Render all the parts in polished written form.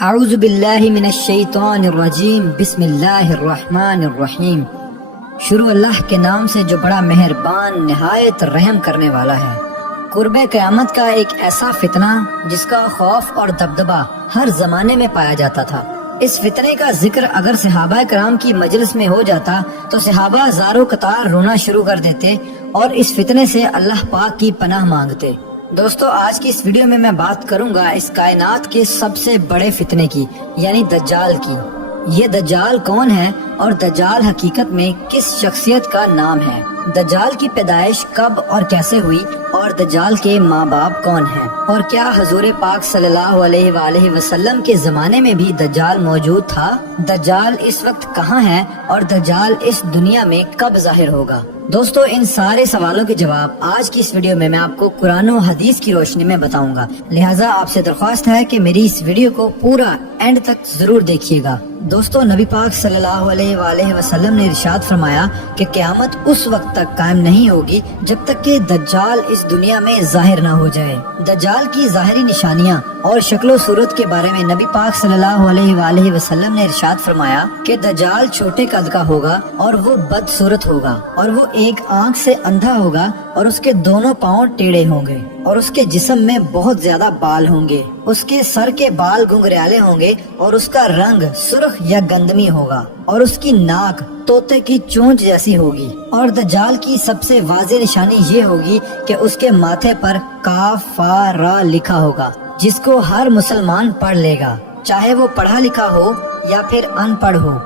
اعوذ باللہ من الشیطان الرجیم بسم اللہ الرحمن الرحیم۔ شروع اللہ کے نام سے جو بڑا مہربان نہایت رحم کرنے والا ہے۔ قرب قیامت کا ایک ایسا فتنہ جس کا خوف اور دبدبہ ہر زمانے میں پایا جاتا تھا۔ اس فتنے کا ذکر اگر صحابہ کرام کی مجلس میں ہو جاتا تو صحابہ زارو قطار رونا شروع کر دیتے اور اس فتنے سے اللہ پاک کی پناہ مانگتے۔ دوستو، آج کی اس ویڈیو میں میں بات کروں گا اس کائنات کے سب سے بڑے فتنے کی، یعنی دجال کی۔ یہ دجال کون ہے اور دجال حقیقت میں کس شخصیت کا نام ہے؟ دجال کی پیدائش کب اور کیسے ہوئی اور دجال کے ماں باپ کون ہیں؟ اور کیا حضور پاک صلی اللہ علیہ وآلہ وسلم کے زمانے میں بھی دجال موجود تھا؟ دجال اس وقت کہاں ہے اور دجال اس دنیا میں کب ظاہر ہوگا؟ دوستو، ان سارے سوالوں کے جواب آج کی اس ویڈیو میں آپ کو قرآن و حدیث کی روشنی میں بتاؤں گا، لہٰذا آپ سے درخواست ہے کہ میری اس ویڈیو کو پورا اینڈ تک ضرور دیکھیے گا۔ دوستو، نبی پاک صلی اللہ علیہ وآلہ وسلم نے ارشاد فرمایا کہ قیامت اس وقت تک قائم نہیں ہوگی جب تک کہ دجال اس دنیا میں ظاہر نہ ہو جائے۔ دجال کی ظاہری نشانیاں اور شکل و صورت کے بارے میں نبی پاک صلی اللہ علیہ وآلہ وسلم نے ارشاد فرمایا کہ دجال چھوٹے قد کا ہوگا اور وہ بد صورت ہوگا، اور وہ ایک آنکھ سے اندھا ہوگا اور اس کے دونوں پاؤں ٹیڑھے ہوں گے، اور اس کے جسم میں بہت زیادہ بال ہوں گے، اس کے سر کے بال گنگریالے ہوں گے اور اس کا رنگ سرخ یا گندمی ہوگا، اور اس کی ناک طوطے کی چونچ جیسی ہوگی۔ اور دجال کی سب سے واضح نشانی یہ ہوگی کہ اس کے ماتھے پر کاف فا را لکھا ہوگا، جس کو ہر مسلمان پڑھ لے گا، چاہے وہ پڑھا لکھا ہو یا پھر ان پڑھ ہو،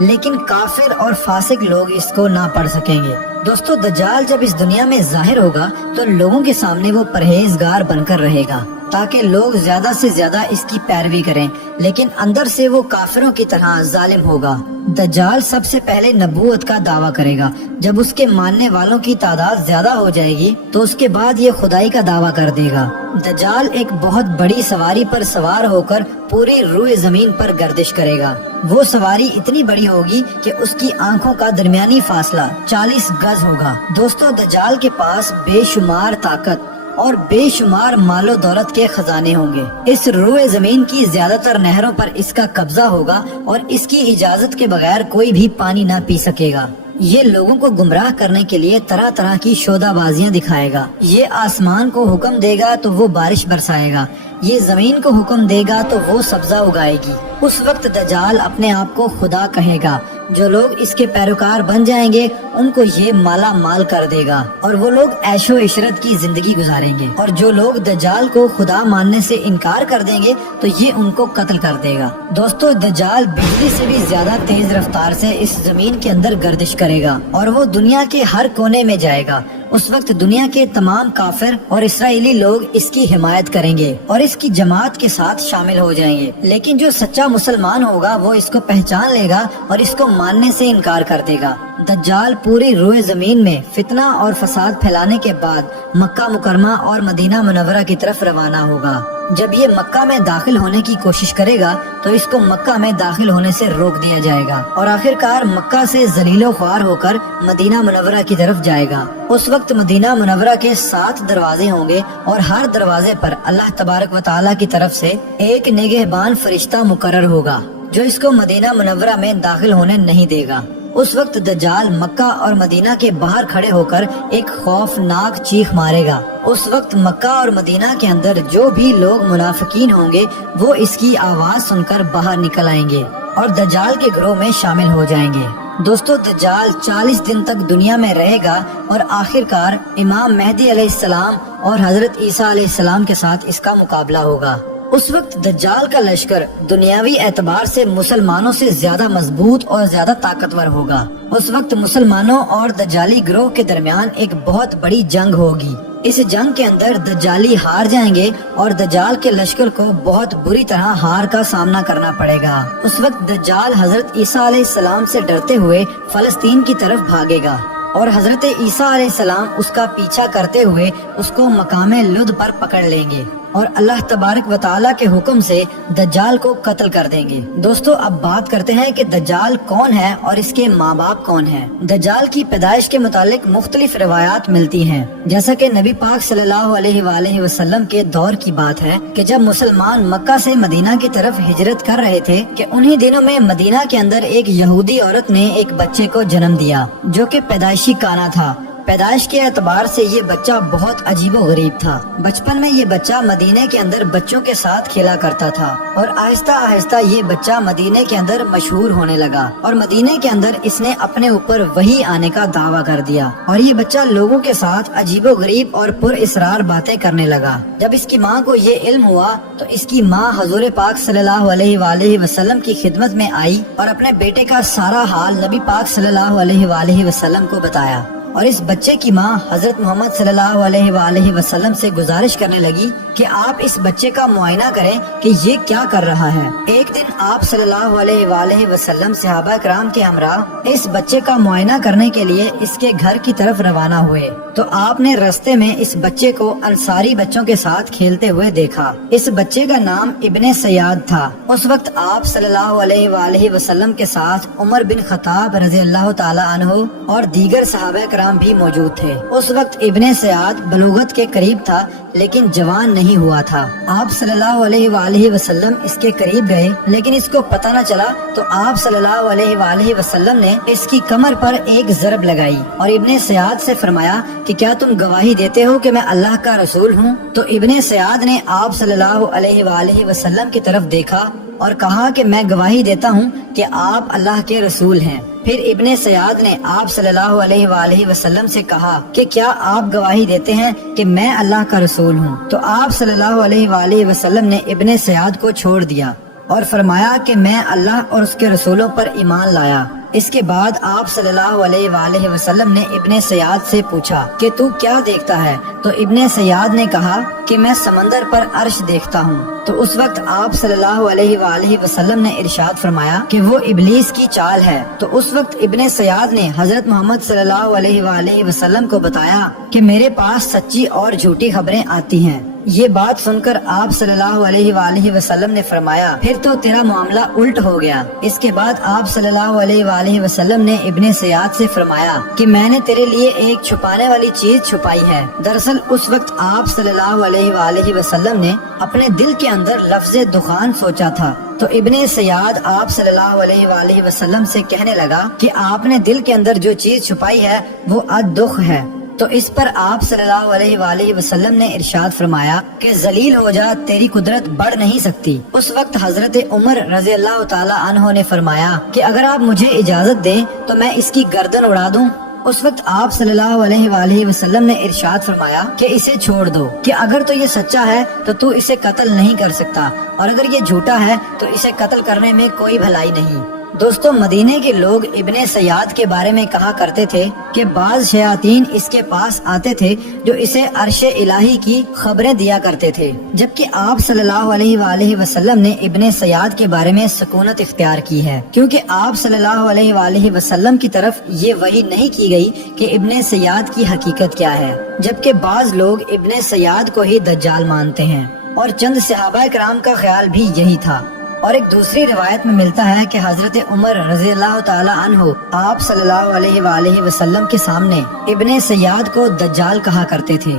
لیکن کافر اور فاسق لوگ اس کو نہ پڑھ سکیں گے۔ دوستو، دجال جب اس دنیا میں ظاہر ہوگا تو لوگوں کے سامنے وہ پرہیزگار بن کر رہے گا تاکہ لوگ زیادہ سے زیادہ اس کی پیروی کریں، لیکن اندر سے وہ کافروں کی طرح ظالم ہوگا۔ دجال سب سے پہلے نبوت کا دعویٰ کرے گا، جب اس کے ماننے والوں کی تعداد زیادہ ہو جائے گی تو اس کے بعد یہ خدائی کا دعویٰ کر دے گا۔ دجال ایک بہت بڑی سواری پر سوار ہو کر پوری روئے زمین پر گردش کرے گا۔ وہ سواری اتنی بڑی ہوگی کہ اس کی آنکھوں کا درمیانی فاصلہ 40 گز ہوگا۔ دوستو، دجال کے پاس بے شمار طاقت اور بے شمار مال و دولت کے خزانے ہوں گے۔ اس روئے زمین کی زیادہ تر نہروں پر اس کا قبضہ ہوگا اور اس کی اجازت کے بغیر کوئی بھی پانی نہ پی سکے گا۔ یہ لوگوں کو گمراہ کرنے کے لیے طرح طرح کی شودہ بازیاں دکھائے گا۔ یہ آسمان کو حکم دے گا تو وہ بارش برسائے گا، یہ زمین کو حکم دے گا تو وہ سبزہ اگائے گی۔ اس وقت دجال اپنے آپ کو خدا کہے گا۔ جو لوگ اس کے پیروکار بن جائیں گے ان کو یہ مالا مال کر دے گا اور وہ لوگ عیش و عشرت کی زندگی گزاریں گے، اور جو لوگ دجال کو خدا ماننے سے انکار کر دیں گے تو یہ ان کو قتل کر دے گا۔ دوستو، دجال بجلی سے بھی زیادہ تیز رفتار سے اس زمین کے اندر گردش کرے گا اور وہ دنیا کے ہر کونے میں جائے گا۔ اس وقت دنیا کے تمام کافر اور اسرائیلی لوگ اس کی حمایت کریں گے اور اس کی جماعت کے ساتھ شامل ہو جائیں گے، لیکن جو سچا مسلمان ہوگا وہ اس کو پہچان لے گا اور اس کو ماننے سے انکار کر دے گا۔ دجال پوری روئے زمین میں فتنہ اور فساد پھیلانے کے بعد مکہ مکرمہ اور مدینہ منورہ کی طرف روانہ ہوگا۔ جب یہ مکہ میں داخل ہونے کی کوشش کرے گا تو اس کو مکہ میں داخل ہونے سے روک دیا جائے گا اور آخر کار مکہ سے ذلیل و خوار ہو کر مدینہ منورہ کی طرف جائے گا۔ اس وقت مدینہ منورہ کے 7 دروازے ہوں گے اور ہر دروازے پر اللہ تبارک و تعالیٰ کی طرف سے ایک نگہبان فرشتہ مقرر ہوگا جو اس کو مدینہ منورہ میں داخل ہونے نہیں دے گا۔ اس وقت دجال مکہ اور مدینہ کے باہر کھڑے ہو کر ایک خوفناک چیخ مارے گا۔ اس وقت مکہ اور مدینہ کے اندر جو بھی لوگ منافقین ہوں گے وہ اس کی آواز سن کر باہر نکل آئیں گے اور دجال کے گروہ میں شامل ہو جائیں گے۔ دوستو، دجال 40 دن تک دنیا میں رہے گا اور آخر کار امام مہدی علیہ السلام اور حضرت عیسیٰ علیہ السلام کے ساتھ اس کا مقابلہ ہوگا۔ اس وقت دجال کا لشکر دنیاوی اعتبار سے مسلمانوں سے زیادہ مضبوط اور زیادہ طاقتور ہوگا۔ اس وقت مسلمانوں اور دجالی گروہ کے درمیان ایک بہت بڑی جنگ ہوگی۔ اس جنگ کے اندر دجالی ہار جائیں گے اور دجال کے لشکر کو بہت بری طرح ہار کا سامنا کرنا پڑے گا۔ اس وقت دجال حضرت عیسیٰ علیہ السلام سے ڈرتے ہوئے فلسطین کی طرف بھاگے گا اور حضرت عیسیٰ علیہ السلام اس کا پیچھا کرتے ہوئے اس کو مقام لد پر پکڑ لیں گے اور اللہ تبارک و تعالیٰ کے حکم سے دجال کو قتل کر دیں گے۔ دوستو اب بات کرتے ہیں کہ دجال کون ہے اور اس کے ماں باپ کون ہیں۔ دجال کی پیدائش کے متعلق مختلف روایات ملتی ہیں، جیسا کہ نبی پاک صلی اللہ علیہ وآلہ وسلم کے دور کی بات ہے کہ جب مسلمان مکہ سے مدینہ کی طرف ہجرت کر رہے تھے کہ انہی دنوں میں مدینہ کے اندر ایک یہودی عورت نے ایک بچے کو جنم دیا جو کہ پیدائشی کانا تھا۔ پیدائش کے اعتبار سے یہ بچہ بہت عجیب و غریب تھا۔ بچپن میں یہ بچہ مدینے کے اندر بچوں کے ساتھ کھیلا کرتا تھا اور آہستہ آہستہ یہ بچہ مدینے کے اندر مشہور ہونے لگا اور مدینے کے اندر اس نے اپنے اوپر وحی آنے کا دعویٰ کر دیا اور یہ بچہ لوگوں کے ساتھ عجیب و غریب اور پر اسرار باتیں کرنے لگا۔ جب اس کی ماں کو یہ علم ہوا تو اس کی ماں حضور پاک صلی اللہ علیہ وآلہ وسلم کی خدمت میں آئی اور اپنے بیٹے کا سارا حال نبی پاک صلی اللہ علیہ وآلہ وسلم کو بتایا، اور اس بچے کی ماں حضرت محمد صلی اللہ علیہ وآلہ وسلم سے گزارش کرنے لگی کہ آپ اس بچے کا معائنہ کریں کہ یہ کیا کر رہا ہے۔ ایک دن آپ صلی اللہ علیہ وآلہ وسلم صحابہ کرام کے ہمراہ اس بچے کا معائنہ کرنے کے لیے اس کے گھر کی طرف روانہ ہوئے تو آپ نے راستے میں اس بچے کو انصاری بچوں کے ساتھ کھیلتے ہوئے دیکھا۔ اس بچے کا نام ابن سیاد تھا۔ اس وقت آپ صلی اللہ علیہ وآلہ وسلم کے ساتھ عمر بن خطاب رضی اللہ تعالی عنہ اور دیگر صحابہ کرام بھی موجود تھے۔ اس وقت ابن سیاد بلوغت کے قریب تھا لیکن جوان نہیں ہوا تھا۔ آپ صلی اللہ علیہ وآلہ وسلم اس کے قریب گئے لیکن اس کو پتہ نہ چلا تو آپ صلی اللہ علیہ وآلہ وسلم نے اس کی کمر پر ایک ضرب لگائی اور ابن سیاد سے فرمایا کہ کیا تم گواہی دیتے ہو کہ میں اللہ کا رسول ہوں؟ تو ابن سیاد نے آپ صلی اللہ علیہ وآلہ وسلم کی طرف دیکھا اور کہا کہ میں گواہی دیتا ہوں کہ آپ اللہ کے رسول ہیں۔ پھر ابن سیاد نے آپ صلی اللہ علیہ وآلہ وسلم سے کہا کہ کیا آپ گواہی دیتے ہیں کہ میں اللہ کا رسول ہوں؟ تو آپ صلی اللہ علیہ وآلہ وسلم نے ابن سیاد کو چھوڑ دیا اور فرمایا کہ میں اللہ اور اس کے رسولوں پر ایمان لایا۔ اس کے بعد آپ صلی اللہ علیہ وآلہ وسلم نے ابن سیاد سے پوچھا کہ تو کیا دیکھتا ہے؟ تو ابن سیاد نے کہا کہ میں سمندر پر عرش دیکھتا ہوں۔ تو اس وقت آپ صلی اللہ علیہ وآلہ وسلم نے ارشاد فرمایا کہ وہ ابلیس کی چال ہے۔ تو اس وقت ابن سیاد نے حضرت محمد صلی اللہ علیہ وآلہ وسلم کو بتایا کہ میرے پاس سچی اور جھوٹی خبریں آتی ہیں۔ یہ بات سن کر آپ صلی اللہ علیہ وآلہ وسلم نے فرمایا پھر تو تیرا معاملہ الٹ ہو گیا۔ اس کے بعد آپ صلی اللہ علیہ وآلہ وسلم نے ابن سیاد سے فرمایا کہ میں نے تیرے لیے ایک چھپانے والی چیز چھپائی ہے۔ دراصل اس وقت آپ صلی اللہ علیہ وآلہ وسلم نے اپنے دل کے اندر لفظ دخان سوچا تھا۔ تو ابن سیاد آپ صلی اللہ علیہ وآلہ وسلم سے کہنے لگا کہ آپ نے دل کے اندر جو چیز چھپائی ہے وہ الدخ ہے۔ تو اس پر آپ صلی اللہ علیہ وآلہ وسلم نے ارشاد فرمایا کہ ذلیل ہو جا، تیری قدرت بڑھ نہیں سکتی۔ اس وقت حضرت عمر رضی اللہ تعالی عنہ نے فرمایا کہ اگر آپ مجھے اجازت دیں تو میں اس کی گردن اڑا دوں۔ اس وقت آپ صلی اللہ علیہ وآلہ وسلم نے ارشاد فرمایا کہ اسے چھوڑ دو، کہ اگر تو یہ سچا ہے تو اسے قتل نہیں کر سکتا اور اگر یہ جھوٹا ہے تو اسے قتل کرنے میں کوئی بھلائی نہیں۔ دوستو مدینے کے لوگ ابن سیاد کے بارے میں کہا کرتے تھے کہ بعض شیاطین اس کے پاس آتے تھے جو اسے عرش الہی کی خبریں دیا کرتے تھے، جبکہ آپ صلی اللہ علیہ وآلہ وسلم نے ابن سیاد کے بارے میں سکونت اختیار کی ہے، کیونکہ آپ صلی اللہ علیہ وآلہ وسلم کی طرف یہ وحی نہیں کی گئی کہ ابن سیاد کی حقیقت کیا ہے، جبکہ بعض لوگ ابن سیاد کو ہی دجال مانتے ہیں اور چند صحابہ کرام کا خیال بھی یہی تھا۔ اور ایک دوسری روایت میں ملتا ہے کہ حضرت عمر رضی اللہ تعالی عنہ آپ صلی اللہ علیہ وآلہ وسلم کے سامنے ابن سیاد کو دجال کہا کرتے تھے،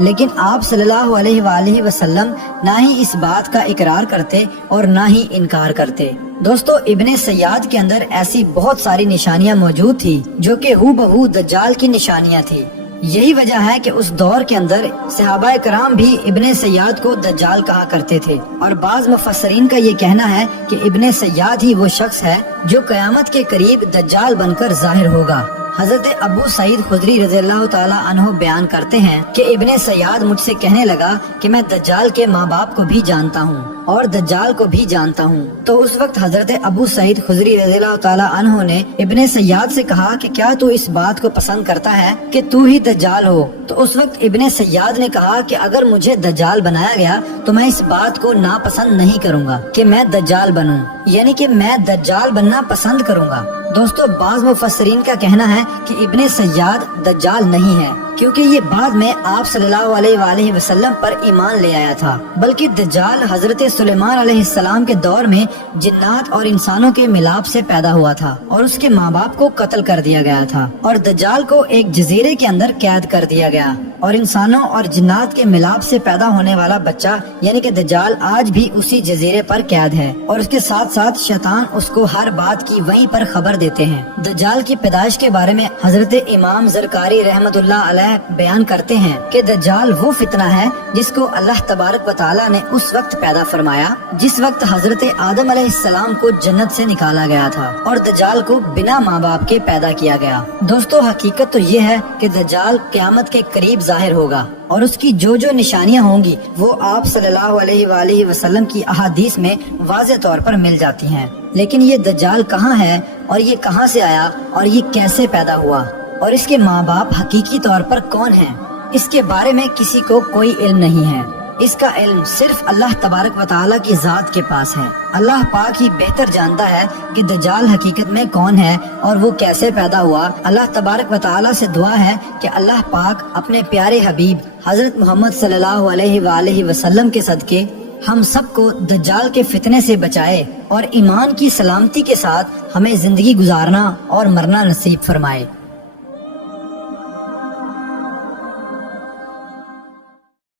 لیکن آپ صلی اللہ علیہ وآلہ وسلم نہ ہی اس بات کا اقرار کرتے اور نہ ہی انکار کرتے۔ دوستو ابن سیاد کے اندر ایسی بہت ساری نشانیاں موجود تھی جو کہ ہو بہو دجال کی نشانیاں تھی۔ یہی وجہ ہے کہ اس دور کے اندر صحابہ کرام بھی ابن سیاد کو دجال کہا کرتے تھے، اور بعض مفسرین کا یہ کہنا ہے کہ ابن سیاد ہی وہ شخص ہے جو قیامت کے قریب دجال بن کر ظاہر ہوگا۔ حضرت ابو سعید خدری رضی اللہ تعالی عنہ بیان کرتے ہیں کہ ابن سیاد مجھ سے کہنے لگا کہ میں دجال کے ماں باپ کو بھی جانتا ہوں اور دجال کو بھی جانتا ہوں۔ تو اس وقت حضرت ابو سعید خدری رضی اللہ تعالی عنہ نے ابن سیاد سے کہا کہ کیا تو اس بات کو پسند کرتا ہے کہ تو ہی دجال ہو؟ تو اس وقت ابن سیاد نے کہا کہ اگر مجھے دجال بنایا گیا تو میں اس بات کو ناپسند نہیں کروں گا کہ میں دجال بنوں، یعنی کہ میں دجال بننا پسند کروں گا۔ دوستو بعض مفسرین کا کہنا ہے کہ ابن سیاد دجال نہیں ہے، کیونکہ یہ بعد میں آپ صلی اللہ علیہ وآلہ وسلم پر ایمان لے آیا تھا، بلکہ دجال حضرت سلیمان علیہ السلام کے دور میں جنات اور انسانوں کے ملاپ سے پیدا ہوا تھا اور اس کے ماں باپ کو قتل کر دیا گیا تھا، اور دجال کو ایک جزیرے کے اندر قید کر دیا گیا، اور انسانوں اور جنات کے ملاپ سے پیدا ہونے والا بچہ یعنی کہ دجال آج بھی اسی جزیرے پر قید ہے، اور اس کے ساتھ ساتھ شیطان اس کو ہر بات کی وہیں پر خبر دیتے ہیں۔ دجال کی پیدائش کے بارے میں حضرت امام زرکاری رحمت اللہ علیہ بیان کرتے ہیں کہ دجال وہ فتنہ ہے جس کو اللہ تبارک و تعالی نے اس وقت پیدا فرمایا جس وقت حضرت آدم علیہ السلام کو جنت سے نکالا گیا تھا، اور دجال کو بنا ماں باپ کے پیدا کیا گیا۔ دوستو، حقیقت تو یہ ہے کہ دجال قیامت کے قریب ظاہر ہوگا، اور اس کی جو نشانیاں ہوں گی وہ آپ صلی اللہ علیہ وآلہ وسلم کی احادیث میں واضح طور پر مل جاتی ہیں۔ لیکن یہ دجال کہاں ہے، اور یہ کہاں سے آیا، اور یہ کیسے پیدا ہوا، اور اس کے ماں باپ حقیقی طور پر کون ہیں، اس کے بارے میں کسی کو کوئی علم نہیں ہے۔ اس کا علم صرف اللہ تبارک و تعالیٰ کی ذات کے پاس ہے۔ اللہ پاک ہی بہتر جانتا ہے کہ دجال حقیقت میں کون ہے اور وہ کیسے پیدا ہوا۔ اللہ تبارک و تعالیٰ سے دعا ہے کہ اللہ پاک اپنے پیارے حبیب حضرت محمد صلی اللہ علیہ وآلہ وسلم کے صدقے ہم سب کو دجال کے فتنے سے بچائے اور ایمان کی سلامتی کے ساتھ ہمیں زندگی گزارنا اور مرنا نصیب فرمائے۔